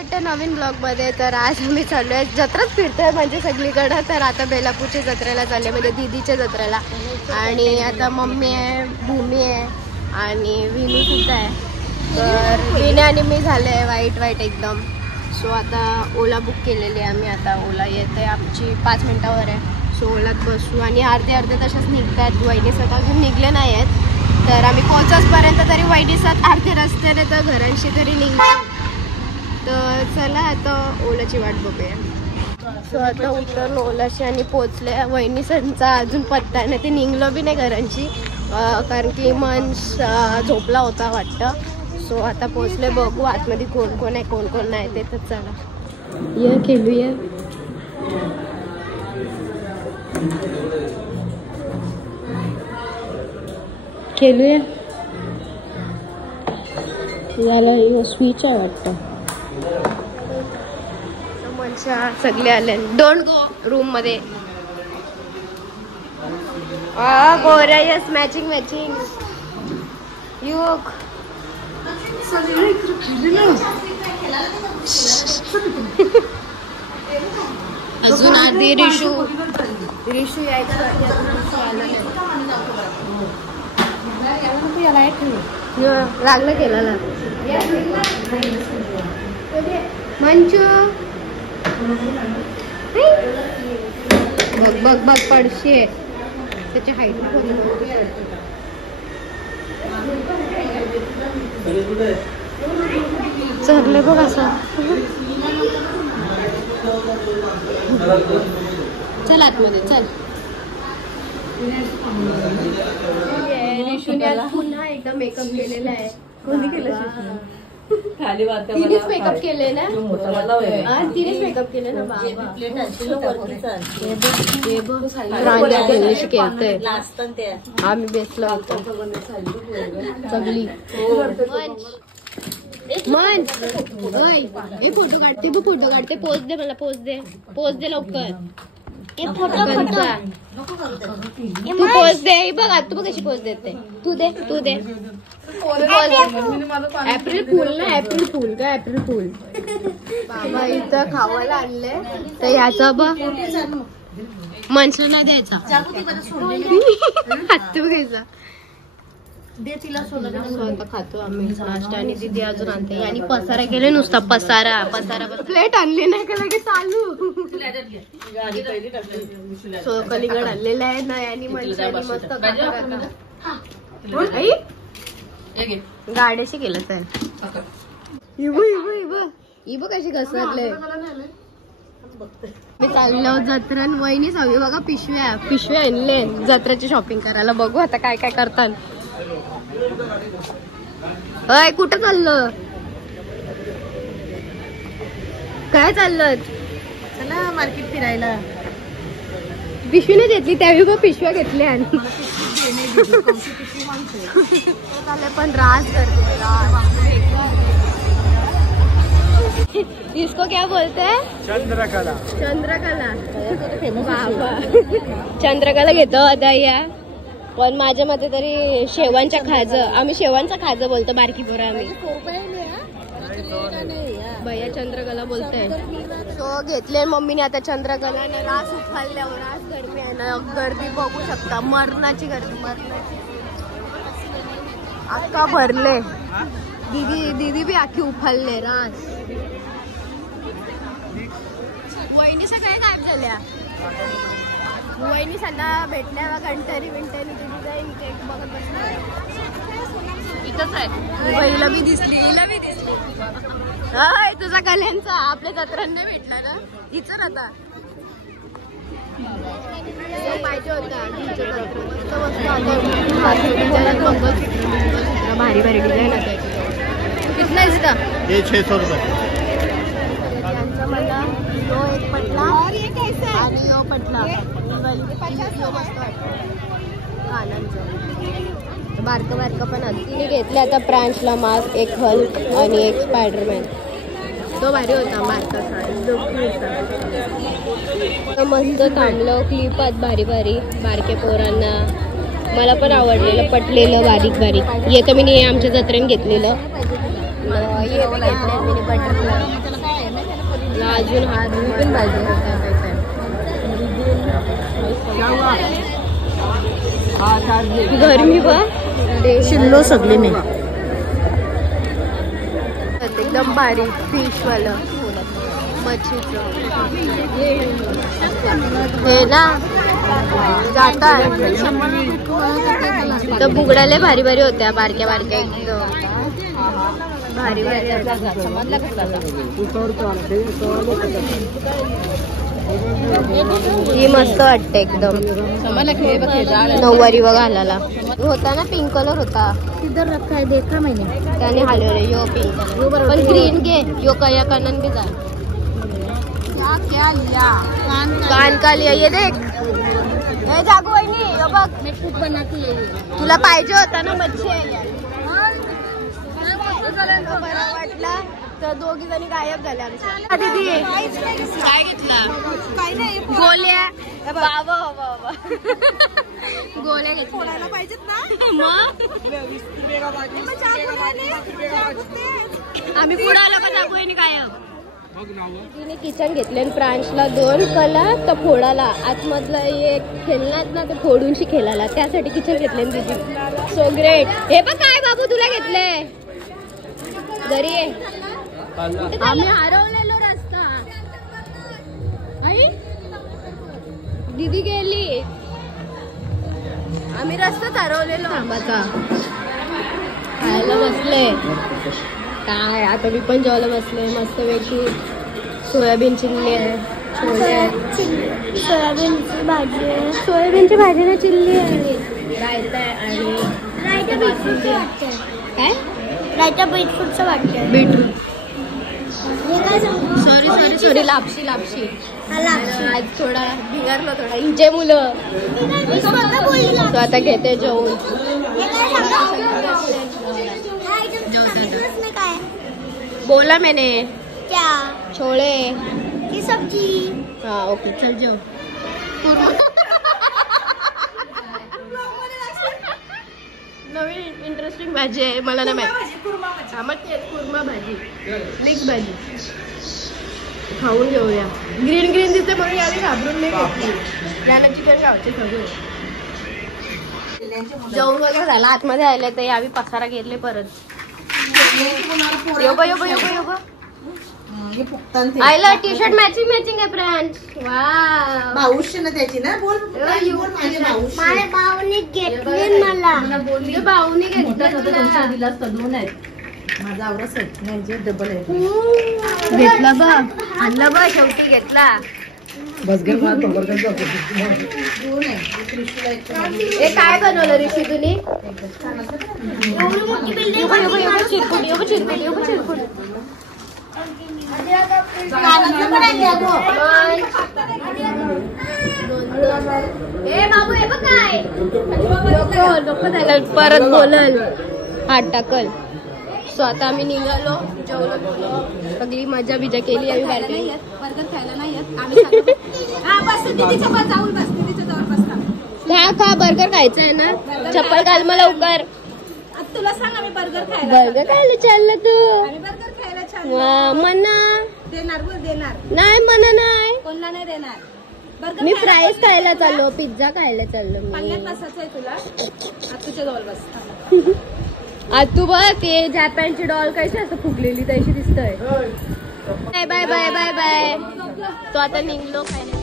भेटतं नवीन ब्लॉगमध्ये. तर आज आम्ही चाललो आहे जत्राच फिरतोय म्हणजे सगळीकडं. तर आता बेलापूरच्या जत्रेला चालले म्हणजे दीदीच्या जत्रेला. आणि आता मम्मी आहे, भूमी आहे आणि विनू सुद्धा आहे. तर विने आणि मी झाले वाईट एकदम. सो आता ओला बुक केलेली आहे आम्ही. आता ओला येते आमची 5 मिनिटावर आहे. सो ओलात बसू आणि अर्धे तशाच निघतात. वहिनी स्वतः अजून निघले नाही आहेत. तर आम्ही पोहोचसपर्यंत तरी वहिनीसात अर्धे रस्त्याने तर घरांशी तरी निघतो. तर चला आता ओलाची वाट बघूया. सो आता उतरलो ओलाशी आणि पोचले. वहिनीसांचा अजून पत्ता नाही. ते निघलो बी नाही घरांची कारण की मन झोपला होता वाटतं. सो आता पोचले. बघू आतमध्ये कोण कोण आहे कोण कोण नाही ते. तर चला ये खेळूया. खेळूया. याला स्विच आहे वाटतं. मनशा सगळे आले. डोंट गो रूम मध्ये. गोरा यस मॅचिंग युग. अजून आधी रिशू यायचं. लागलं केला मंचू. बघ पडशे त्याच्या हाईट चरले बघ असं. चल आतमध्ये चल. पुन्हा एकदा मेकअप केलेला आहे. कोणी केलं? तिनेच मेकअप केले ना. तिनेच मेकअप केले ना. आम्ही बेसलो होतो सगळी. मन फोटो काढते. पोज दे मला. पोज दे लवकर. तू पोज दे. बघ तू बघ कशी पोज देते. तू दे. एप्रिल फूल का एप्रिल फूल. बाबा इथं खावायला आणले. तर याचा बघ मनसा नाही द्यायचा. हात घ्यायचा. स्वतः खातो आम्ही नाश्ता. आणि दिदी अजून आणते. आणि पसारा केले नुसता. पसारा प्लेट आणली नाही का लगे चालू. सो कलिंगड आणलेला आहे ना. आणि मस्त गाड्याशी केलं तर इब कशी घसरले. मी चाललो जत्रण. वहिनी सगळी बघा पिशव्या आणले जत्रेची शॉपिंग करायला. बघू आता काय करतात. अय कुठं चाललं? काय चाललं? चला मार्केट फिरायला. पिशवी नाही घेतली त्यावेळी बघ पिशव्या घेतल्या. आणि पण रास करते. इसको क्या बोलते हैं? चंद्रकला. बाबा चंद्रकला घेतो आता या. पण माझ्या मते तरी शेवांच्या खाज. आम्ही शेवांचा खाज बोलतो बारकी पोरं आम्ही. भैया चंद्रकला बोलतोय. सो घेतले मम्मीने आता चंद्रकला. रास उफाळल्यावर रास गर्दी आहे ना. गर्दी बघू शकता. मरणाची गर्दी. अख्खा भरले. दीदी बी आखी उफाळले रास. वहिनी सगळ्या गायब झाल्या. वहिनी सध्या भेटल्या घंटारी तिथे जाईन केक बघत बसणार. इथंच आहे. वहिनीला बी दिसली. तुझा कल्यांचा आपल्या जत्रांना भेटला ना. इचर आता पाहिजे होता. भारी डिझाईन कितना इसका? ये 600 रुपये. मला यो एक पटला आणि यो पटला. मस्त वाटतं कानांचं. बारकं पण तिने घेतले. आता प्रांशला मास्क, एक हल्क आणि एक स्पायडरमॅन. तो भारी होता बारका. मस्त काढलं क्लिपात भारी बारके पोरांना. मला पण आवडलेलं पटलेलं बारीक. येतं मी आमच्या जत्रेने घेतलेलं. बटरफ्लाय अजून हा तुम्ही पण पाहिजे गरमी बा शिल्लो सगळे मी एकदम भारी फिश वालं मच्छीचं हे ना जाता तर बुगड्याला भारी भारी होत्या बारक्या बारक्या एकदम भारी भारी ही मस्त वाटते एकदम नऊवारी बघा घालायला होता ना पिंक कलर होता तिधर रखा है देखा मैंने त्याने हलवले यो पिंक कलर पण ग्रीन घे यो कया कानन भी जा क्या लिया कान का लिया ये देख हे जागू वहिनी यो बघ मैं खुद बनाती है तुला पाहिजे होता ना मच्छी बरं वाटला तर दोघी जणी गायब झाल्या आमच्या दीदी काय घेतला गोल्या बाबा बाबा गोल्या घेतला पाहिजेत ना मग आम्ही पुढे आलो का जागू वहिनी गायब तिने किचन घेतले आणि फ्रान्सला 2 कला तर फोडाला आतमधला एक खेळणार ना ते फोडूनशी खेळायला त्यासाठी किचन घेतले तिची सो ग्रेट हे बघ काय बाबू तुला घेतले घरी आम्ही हरवलेलो रस्ता आई दीदी गेली आम्ही रस्ताच हरवलेलो आंबाचा खायला बसले काय आता मी पण जेवायला बसले मस्त पैकी सोयाबीन चिल्ली आहे छोले आहे सोयाबीनची भाजी आहे सोयाबीनची भाजी ना चिल्ली आहे रायता आहे आणि काय रायता बीटरूटचं वाटतं बीटरूट सॉरी लापशी लापशी आज थोडा बिघारला थोडा हिचे मुलं तो आता घेते जेवून बोला मैंने क्या छोले की सब्जी हाँ ओके चल जाओ नवीन इंटरेस्टिंग भाजी आहे मला ना माहिती कुर्मा भाजी मिक्स भाजी खाऊन घेऊया ग्रीन ग्रीन दिसते म्हणून यावेळी घाबरून नाही घेतली याला चिकन गावचे सगळे जेवण वगैरे झाला आतमध्ये आले तर यावी पसारा घेतले परत आईला टी शर्ट मॅचिंग आहे फ्रेंड्स वा भाऊश ना त्याची ना बोल माझ्या भाऊने घेतली मला भाऊनी घेतला दिला दोन आहेत माझा आवडस आहे डबल आहे घेतला बघ आणला बघ शेवटी घेतला हे काय बनवलं ऋषी तुम्ही बाबू हे बघ काय परत बोलल हात टाकल सो आता आम्ही निघालो जेवलो सगळी मजा बिजा केली आम्ही बाहेर बर्गर खायला नाही येत आम्ही ह्या का बर्गर खायचं आहे ना चप्पल घाल मला लवकर तुला सांग आम्ही बर्गर खायला बर्गर खायला चाललं तू आम्ही बर्गर खायला छान वा मना देणार बोल देणार नाही मना नाही कोणला नाही देणार बर्गर मी फ्राईज खायला चाललो पिझ्झा खायला चाललो मी पाण्यात बसायचं आहे तुला तुझ्या जवळ बस तू बघ ते जॅपॅनची डॉल कशी असं फुगलेली तशी दिसतंय bye bye bye bye bye तो आता निघलो काय